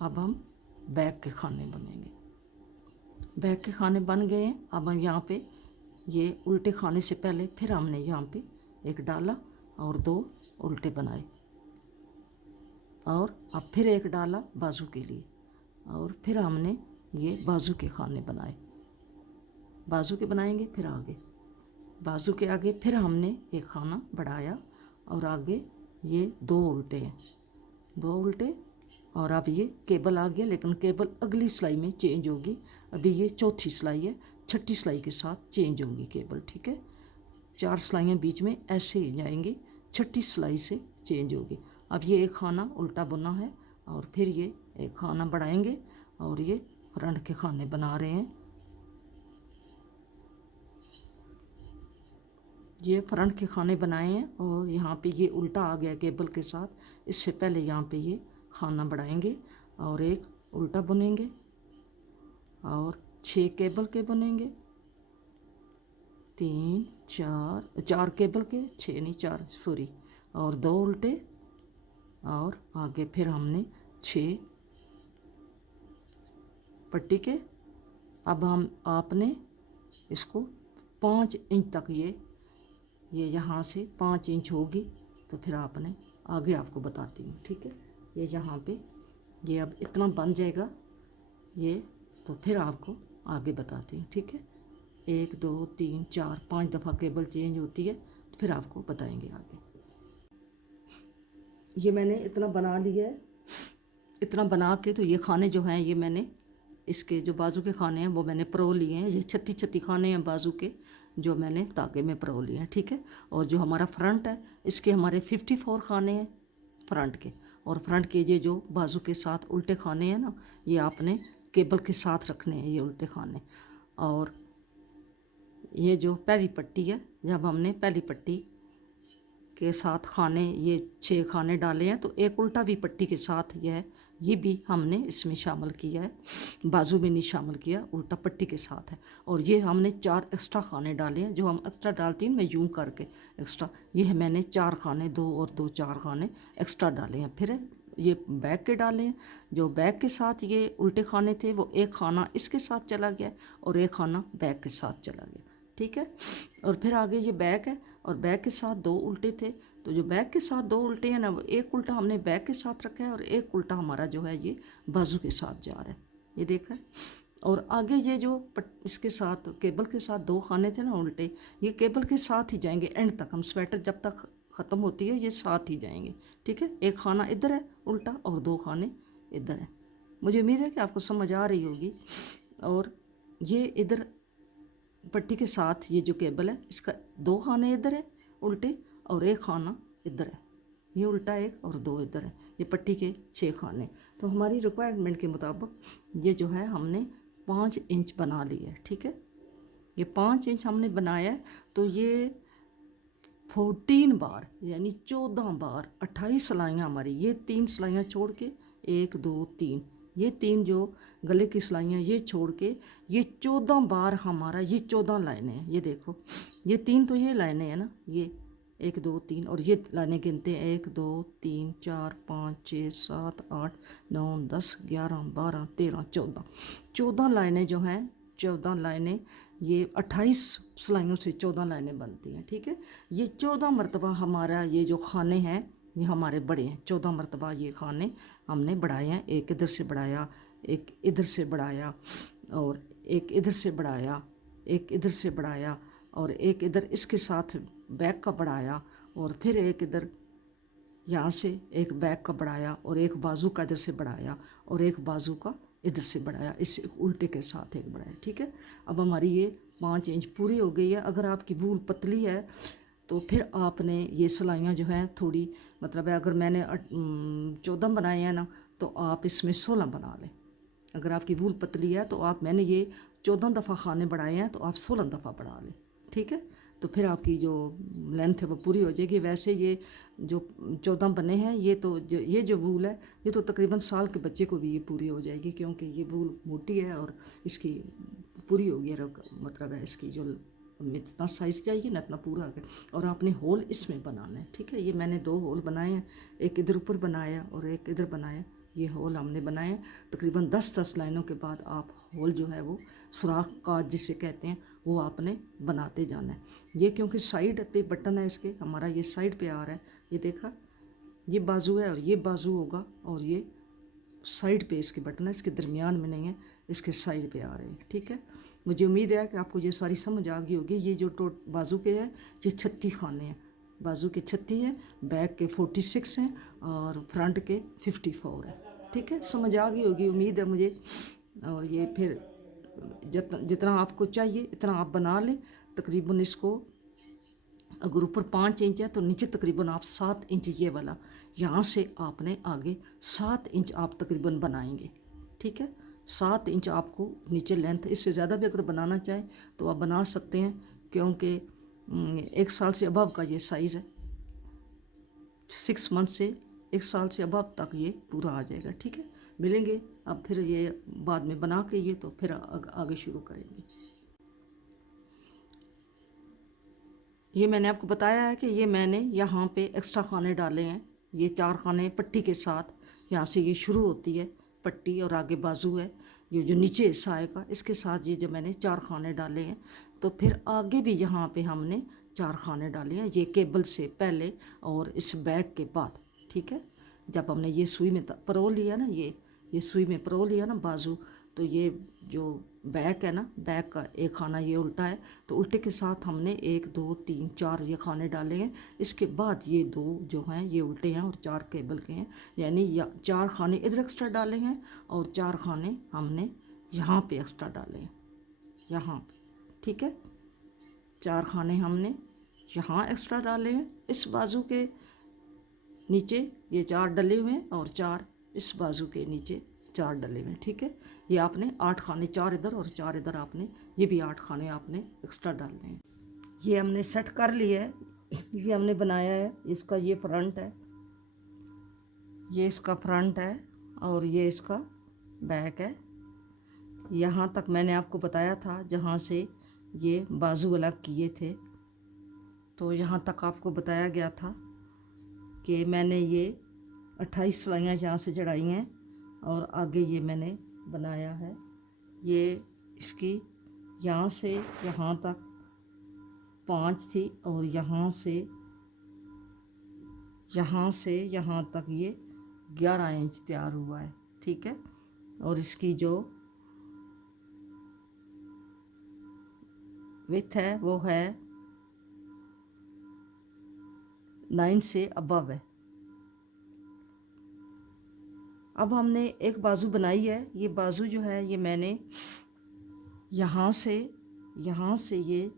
अब हम बैक के खाने बनेंगे, बैक के खाने बन गए हैं। अब हम यहाँ पे ये उल्टे खाने से पहले फिर हमने यहाँ पे एक डाला और 2 उल्टे बनाए और अब फिर एक डाला बाजू के लिए और फिर हमने ये बाजू के खाने बनाए, बाजू के बनाएंगे। फिर आगे बाजू के आगे फिर हमने एक खाना बढ़ाया और आगे ये 2 उल्टे हैं, 2 उल्टे। और अब ये केबल आ गया, लेकिन केबल अगली सिलाई में चेंज होगी, अभी ये चौथी सिलाई है, छठी सिलाई के साथ चेंज होगी केबल, ठीक है। 4 सिलाइयाँ बीच में ऐसे ही जाएंगी, छठी सिलाई से चेंज होगी। अब ये एक खाना उल्टा बुना है और फिर ये एक खाना बढ़ाएंगे और ये फ्रंट के खाने बना रहे हैं, ये फ्रंट के खाने बनाए हैं और यहाँ पे ये उल्टा आ गया केबल के साथ। इससे पहले यहाँ पे ये खाना बढ़ाएंगे और एक उल्टा बुनेंगे और 6 केबल के बुनेंगे, 3 4 केबल के, 6 नहीं 4 सॉरी, और 2 उल्टे और आगे फिर हमने 6 पट्टी के। अब हम आपने इसको 5 इंच तक ये यहाँ से 5 इंच होगी, तो फिर आपने आगे आपको बताती हूँ, ठीक है। ये यहाँ पे ये अब इतना बन जाएगा ये, तो फिर आपको आगे बताती हूँ, ठीक है। 1 2 3 4 5 दफ़ा केबल चेंज होती है, तो फिर आपको बताएंगे आगे। ये मैंने इतना बना लिया है, इतना बना के तो ये खाने जो हैं ये मैंने इसके जो बाजू के खाने हैं वो मैंने परो लिए हैं, ये 36 खाने हैं बाजू के जो मैंने तागे में परो लिए हैं, ठीक है। और जो हमारा फ्रंट है इसके हमारे 54 खाने हैं फ्रंट के, और फ्रंट के ये जो बाजू के साथ उल्टे खाने हैं ना, ये आपने केबल के साथ रखने हैं ये उल्टे खाने। और ये जो पहली पट्टी है, जब हमने पहली पट्टी के साथ खाने ये 6 खाने डाले हैं, तो एक उल्टा भी पट्टी के साथ ये भी हमने इसमें शामिल किया है, बाजू में नहीं शामिल किया, उल्टा पट्टी के साथ है। और ये हमने 4 एक्स्ट्रा खाने डाले हैं, जो हम एक्स्ट्रा डालती हैं मैं यूं करके एक्स्ट्रा, ये है मैंने 4 खाने, 2 और 2 4 खाने एक्स्ट्रा डाले हैं। फिर ये बैक के डाले हैं, जो बैक के साथ ये उल्टे खाने थे वो एक खाना इसके साथ चला गया और एक खाना बैक के साथ चला गया, ठीक है। और फिर आगे ये बैक है और बैक के साथ 2 उल्टे थे, तो जो बैक के साथ 2 उल्टे हैं ना, वो एक उल्टा हमने बैक के साथ रखा है और एक उल्टा हमारा जो है ये बाजू के साथ जा रहा है, ये देखा है। और आगे ये जो इसके साथ केबल के साथ 2 खाने थे ना उल्टे, ये केबल के साथ ही जाएंगे एंड तक, हम स्वेटर जब तक ख़त्म होती है ये साथ ही जाएंगे, ठीक है। एक खाना इधर है उल्टा और 2 खाने इधर है। मुझे उम्मीद है कि आपको समझ आ रही होगी। और ये इधर पट्टी के साथ ये जो केबल है इसका 2 खाने इधर है उल्टे और एक खाना इधर है, ये उल्टा एक और 2 इधर है, ये पट्टी के 6 खाने। तो हमारी रिक्वायरमेंट के मुताबिक ये जो है हमने 5 इंच बना लिया है, ठीक है। ये 5 इंच हमने बनाया है, तो ये 14 बार यानी 14 बार 28 सिलाइयाँ हमारी, ये 3 सिलाइयाँ छोड़ के 1 2 3, ये 3 जो गले की सिलाइयाँ ये छोड़ के ये 14 बार हमारा, ये 14 लाइनें हैं। ये देखो ये 3 तो ये लाइनें हैं ना, ये 1 2 3 और ये लाइनें गिनते हैं 1 2 3 4 5 6 7 8 9 10 11 12 13 14 लाइनें जो हैं 14 लाइनें, ये 28 सिलाइयों से 14 लाइनें बनती हैं। ठीक है, ये 14 मरतबा हमारा ये जो खाने हैं ये हमारे बड़े हैं। 14 मरतबा ये खाने हमने बढ़ाए हैं। एक इधर से बढ़ाया, एक इधर से बढ़ाया, और एक इधर से बढ़ाया, एक इधर से बढ़ाया, और एक इधर इसके साथ बैक का बढ़ाया, और फिर एक इधर यहाँ से एक बैक का बढ़ाया, और एक बाजू का इधर से बढ़ाया, और एक बाजू का इधर से बढ़ाया, इस उल्टे के साथ एक बढ़ाया। ठीक है, अब हमारी ये 5 इंच पूरी हो गई है। अगर आपकी वूल पतली है तो फिर आपने ये सिलाइयाँ जो हैं थोड़ी, मतलब है अगर मैंने 14 बनाए हैं ना, तो आप इसमें 16 बना लें। अगर आपकी वूल पतली है तो आप, मैंने ये 14 दफ़ा खाने बढ़ाए हैं तो आप 16 दफ़ा बढ़ा लें। ठीक है, तो फिर आपकी जो लेंथ है वो पूरी हो जाएगी। वैसे ये जो 14 बने हैं, ये जो वूल है ये तो तकरीबन साल के बच्चे को भी ये पूरी हो जाएगी, क्योंकि ये वूल मोटी है और इसकी पूरी होगी। मतलब है इसकी जो इतना साइज़ चाहिए ना, इतना पूरा है। और आपने होल इसमें बनाना है। ठीक है, ये मैंने 2 होल बनाए हैं, एक इधर ऊपर बनाया और एक इधर बनाया। ये होल हमने बनाए हैं। तकरीबन 10-10 लाइनों के बाद आप होल जो है वो सुराख काज जिसे कहते हैं वो आपने बनाते जाना है। ये क्योंकि साइड पे बटन है इसके, हमारा ये साइड पे आ रहा है, ये देखा, ये बाजू है और ये बाजू होगा, और ये साइड पे इसके बटन है, इसके दरमियान में नहीं है, इसके साइड पे आ रहे हैं। ठीक है, मुझे उम्मीद है कि आपको ये सारी समझ आ गई होगी। ये जो बाजू के हैं ये 36 खाने हैं, बाजू के 36 हैं, बैक के 46 हैं, और फ्रंट के 54 हैं। ठीक है, समझ आ गई होगी उम्मीद है मुझे। और ये फिर जितना आपको चाहिए इतना आप बना लें। तकरीबन इसको अगर ऊपर 5 इंच है तो नीचे तकरीबन आप 7 इंच, ये वाला यहाँ से आपने आगे 7 इंच आप तकरीबन बनाएंगे। ठीक है, 7 इंच आपको नीचे लेंथ, इससे ज़्यादा भी अगर बनाना चाहें तो आप बना सकते हैं, क्योंकि 1 साल से अबव का ये साइज़ है। 6 मंथ से 1 साल से अबव तक ये पूरा आ जाएगा। ठीक है, मिलेंगे अब फिर ये बाद में बना के, ये तो फिर आगे शुरू करेंगे। ये मैंने आपको बताया है कि ये मैंने यहाँ पे एक्स्ट्रा खाने डाले हैं। ये 4 खाने पट्टी के साथ, यहाँ से ये शुरू होती है पट्टी और आगे बाजू है, ये जो नीचे हिस्सा आएगा इसके साथ ये जो मैंने 4 खाने डाले हैं। तो फिर आगे भी यहाँ पे हमने 4 खाने डाले हैं, ये केबल से पहले और इस बैक के बाद। ठीक है, जब हमने ये सुई में परो लिया ना, ये सुई में परो लिया ना बाजू, तो ये जो बैक है ना, बैक का एक खाना ये उल्टा है, तो उल्टे के साथ हमने 1 2 3 4 ये खाने डाले हैं। इसके बाद ये 2 जो हैं ये उल्टे हैं और 4 केबल के हैं, यानी 4 खाने इधर एक्स्ट्रा डाले हैं और 4 खाने हमने यहाँ पे एक्स्ट्रा डाले हैं, यहाँ पे। ठीक है, 4 खाने हमने यहाँ एक्स्ट्रा डाले हैं इस बाजू के नीचे, ये 4 डले हुए हैं, और 4 इस बाजू के नीचे 4 डले हुए हैं। ठीक है, ये आपने 8 खाने, 4 इधर और 4 इधर, आपने ये भी 8 खाने आपने एक्स्ट्रा डालने हैं। ये हमने सेट कर लिया है, ये हमने बनाया है। इसका ये फ्रंट है, ये इसका फ्रंट है, और ये इसका बैक है। यहाँ तक मैंने आपको बताया था जहाँ से ये बाजू अलग किए थे, तो यहाँ तक आपको बताया गया था कि मैंने ये 28 सिलाइयाँ यहाँ से चढ़ाई हैं, और आगे ये मैंने बनाया है। ये इसकी यहाँ से यहाँ तक 5 थी, और यहाँ से यहाँ तक ये 11 इंच तैयार हुआ है। ठीक है, और इसकी जो विड्थ है वो है 9 से अबव है। अब हमने एक बाजू बनाई है। ये बाजू जो है ये मैंने यहाँ से ये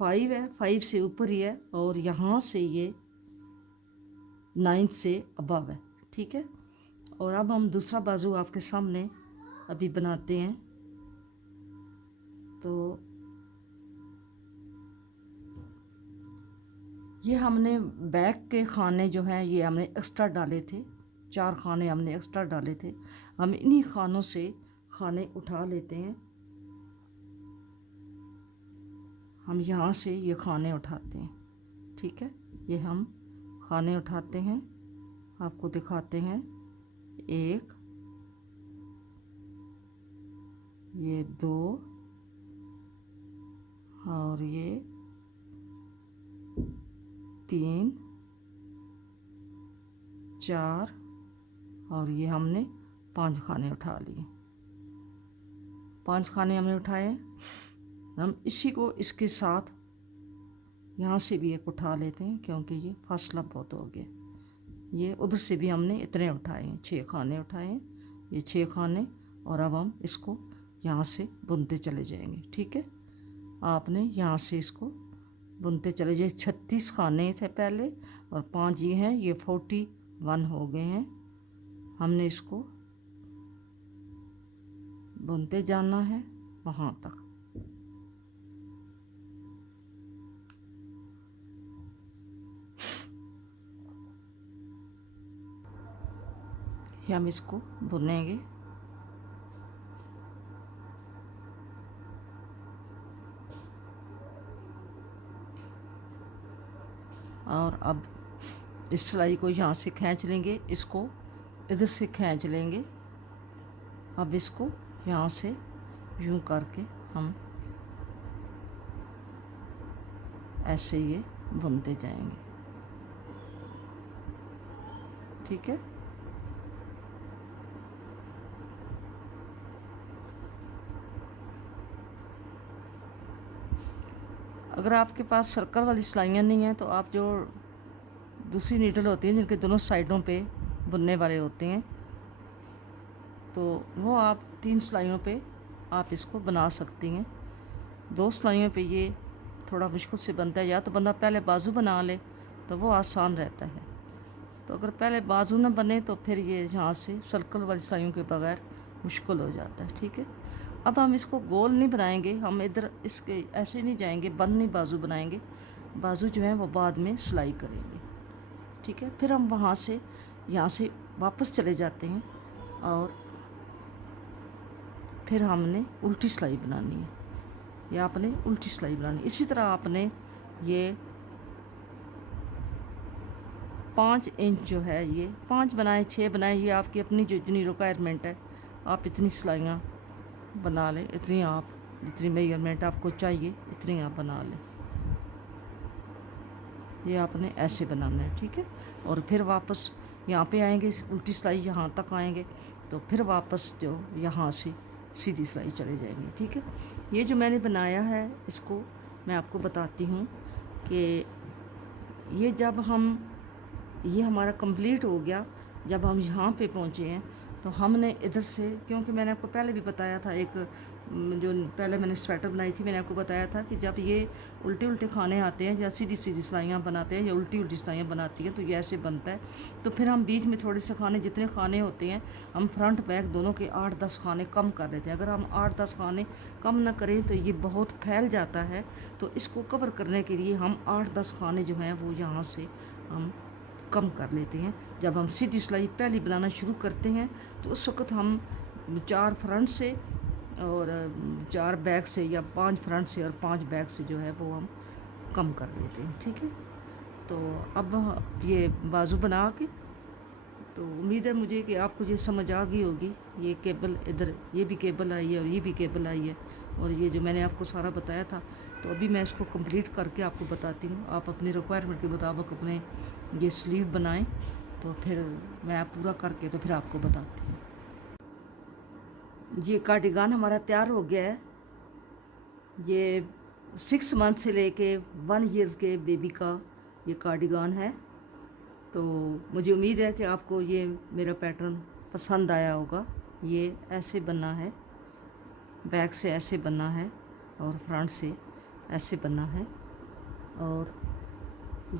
5 है, 5 से ऊपर ही है, और यहाँ से ये 9 से अबव है। ठीक है, और अब हम दूसरा बाजू आपके सामने अभी बनाते हैं। तो ये हमने बैक के खाने जो हैं ये हमने एक्स्ट्रा डाले थे, 4 खाने हमने एक्स्ट्रा डाले थे। हम इन्हीं खानों से खाने उठा लेते हैं। हम यहाँ से ये खाने उठाते हैं। ठीक है, ये हम खाने उठाते हैं, आपको दिखाते हैं। 1 ये 2 और ये 3 4 और ये हमने 5 खाने उठा लिए। 5 खाने हमने उठाए। हम इसी को इसके साथ यहाँ से भी एक उठा लेते हैं क्योंकि ये फासला बहुत हो गया। ये उधर से भी हमने इतने उठाए हैं, 6 खाने उठाए हैं, ये 6 खाने। और अब हम इसको यहाँ से बुनते चले जाएंगे। ठीक है, आपने यहाँ से इसको बुनते चले जाए। 36 खाने थे पहले और 5 ये हैं, ये 41 हो गए हैं। हमने इसको बुनते जाना है वहाँ तक। हम इसको बुनेंगे। और अब इस सिलाई को यहाँ से खींच लेंगे, इसको इधर से खींच लेंगे। अब इसको यहाँ से यूं करके हम ऐसे ये बुनते जाएंगे। ठीक है, अगर आपके पास सर्कल वाली सिलाइयाँ नहीं हैं तो आप जो दूसरी नीडल होती हैं जिनके दोनों साइडों पे बुनने वाले होते हैं, तो वो आप 3 सिलाइयों पे आप इसको बना सकती हैं। 2 सिलाइयों पे ये थोड़ा मुश्किल से बनता है। या तो बंदा पहले बाजू बना ले तो वो आसान रहता है। तो अगर पहले बाजू ना बने तो फिर ये यहाँ से सर्कल वाली सिलाइयों के बगैर मुश्किल हो जाता है। ठीक है, अब हम इसको गोल नहीं बनाएंगे, हम इधर इसके ऐसे नहीं जाएंगे, बंद नहीं बाजू बनाएंगे। बाजू जो है वो बाद में सिलाई करेंगे। ठीक है, फिर हम वहाँ से यहाँ से वापस चले जाते हैं और फिर हमने उल्टी सिलाई बनानी है, या आपने उल्टी सिलाई बनानी। इसी तरह आपने ये 5 इंच जो है, ये 5 बनाए 6 बनाए, ये आपकी अपनी जो इतनी रिक्वायरमेंट है आप इतनी सिलाइयाँ बना लें। इतनी आप जितनी मेजरमेंट आपको चाहिए इतनी आप बना लें। ये आपने ऐसे बनाना है। ठीक है, और फिर वापस यहाँ पे आएंगे, उल्टी सिलाई यहाँ तक आएंगे तो फिर वापस जो यहाँ से सीधी सिलाई चले जाएंगे। ठीक है, ये जो मैंने बनाया है इसको मैं आपको बताती हूँ कि ये जब हम ये हमारा कंप्लीट हो गया, जब हम यहाँ पे पहुँचे हैं तो हमने इधर से, क्योंकि मैंने आपको पहले भी बताया था, एक जो पहले मैंने स्वेटर बनाई थी मैंने आपको बताया था कि जब ये उल्टे उल्टे खाने आते हैं या सीधी सीधी सिलाइयाँ बनाते हैं या उल्टी उल्टी सिलाइयाँ बनाती हैं तो ये ऐसे बनता है। तो फिर हम बीच में थोड़े से खाने, जितने खाने होते हैं हम फ्रंट बैक दोनों के 8-10 खाने कम कर लेते हैं। अगर हम 8-10 खाने कम ना करें तो ये बहुत फैल जाता है। तो इसको कवर करने के लिए हम 8-10 खाने जो हैं वो यहाँ से हम कम कर लेते हैं। जब हम सीधी सिलाई पहली बनाना शुरू करते हैं तो उस वक्त हम 4 फ्रंट से और 4 बैक से या 5 फ्रंट से और 5 बैक से जो है वो हम कम कर लेते हैं। ठीक है, तो अब ये बाजू बना के, तो उम्मीद है मुझे कि आपको ये समझ आ गई होगी। ये केबल इधर, ये भी केबल आई है और ये भी केबल आई है, और ये जो मैंने आपको सारा बताया था। तो अभी मैं इसको कंप्लीट करके आपको बताती हूँ। आप अपनी रिक्वायरमेंट के मुताबिक अपने ये स्लीव बनाएं, तो फिर मैं पूरा करके तो फिर आपको बताती हूँ। ये कार्डिगान हमारा तैयार हो गया है। ये 6 मंथ से लेके 1 ईयर्स के बेबी का ये कार्डिगान है। तो मुझे उम्मीद है कि आपको ये मेरा पैटर्न पसंद आया होगा। ये ऐसे बनना है, बैक से ऐसे बनना है और फ्रंट से ऐसे बनना है। और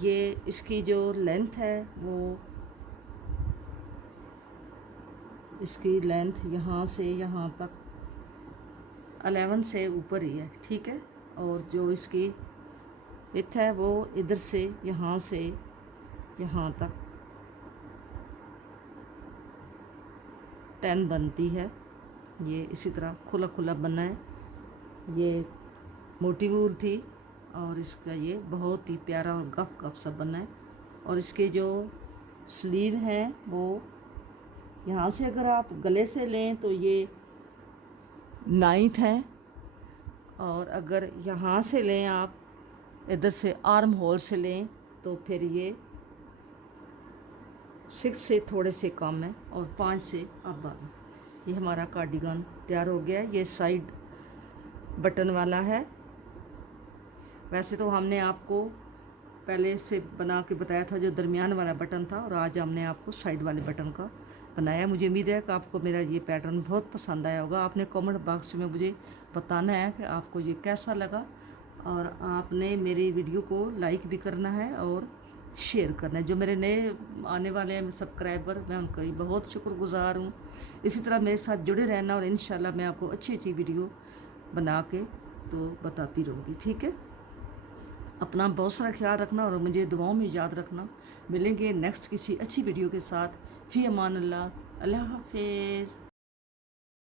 ये इसकी जो लेंथ है वो, इसकी लेंथ यहाँ से यहाँ तक 11 से ऊपर ही है। ठीक है, और जो इसकी विड्थ है वो इधर से यहाँ यहाँ तक 10 बनती है। ये इसी तरह खुला खुला बनना है। ये मोटी वूल थी और इसका ये बहुत ही प्यारा और गफ गफ सा बनना है। और इसके जो स्लीव हैं वो यहाँ से अगर आप गले से लें तो ये 9th है। और अगर यहाँ से लें आप, इधर से आर्म होल से लें, तो फिर ये 6 से थोड़े से कम है और 5 से अब ये हमारा कार्डिगन तैयार हो गया है। ये साइड बटन वाला है। वैसे तो हमने आपको पहले से बना के बताया था जो दरमियान वाला बटन था, और आज हमने आपको साइड वाले बटन का बनाया। मुझे उम्मीद है कि आपको मेरा ये पैटर्न बहुत पसंद आया होगा। आपने कमेंट बॉक्स में मुझे बताना है कि आपको ये कैसा लगा, और आपने मेरी वीडियो को लाइक भी करना है और शेयर करना है। जो मेरे नए आने वाले हैं सब्सक्राइबर, मैं उनका ही बहुत शुक्रगुजार हूँ। इसी तरह मेरे साथ जुड़े रहना, और इंशाल्लाह मैं आपको अच्छी अच्छी वीडियो बना के तो बताती रहूँगी। ठीक है, अपना बहुत सारा ख्याल रखना और मुझे दुआओं में याद रखना। मिलेंगे नेक्स्ट किसी अच्छी वीडियो के साथ। फ़ी अमान अल्लाह। अल्लाह हाफिज़।